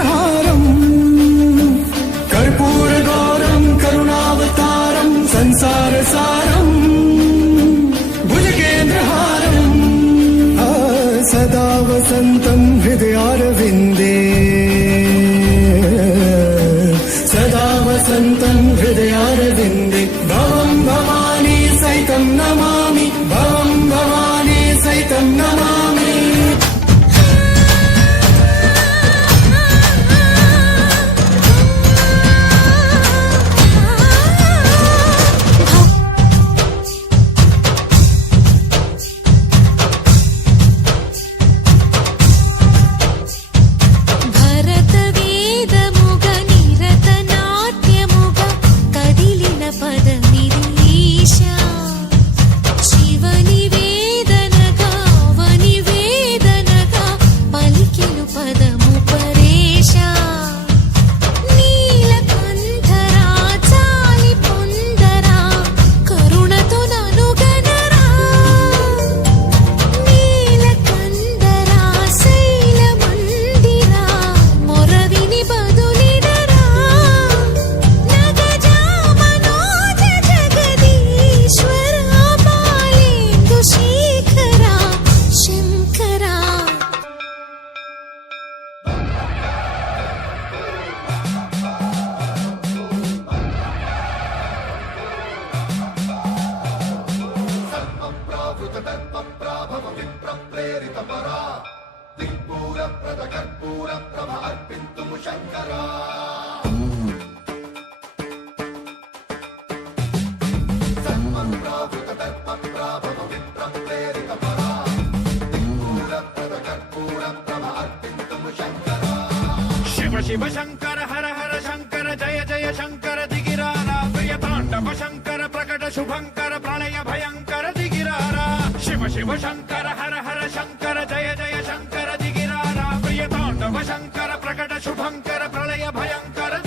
भुजगेन्द्रहारम् कर्पूरगौरं करुणावतारं संसारसारम् भुजगेन्द्रहारम् सदा वसन्तं हृदयारविन्दे सदा वसन्तं हृदयारविन्दे भवं भवानी सहितं नमामि भवं भवानी सहितं नमामि शिव शिव शंकर हर हर शंकर जय जय शंकर दिगिरारा प्रिय तांडव शंकर प्रकट शुभंकर प्रलय भयंकर दिगिरारा शिव शिव शंकर हर हर शंकर जय जय शंकर दिगिरारा प्रिय तांडव शंकर प्रकट शुभंकर प्रलय भयंकर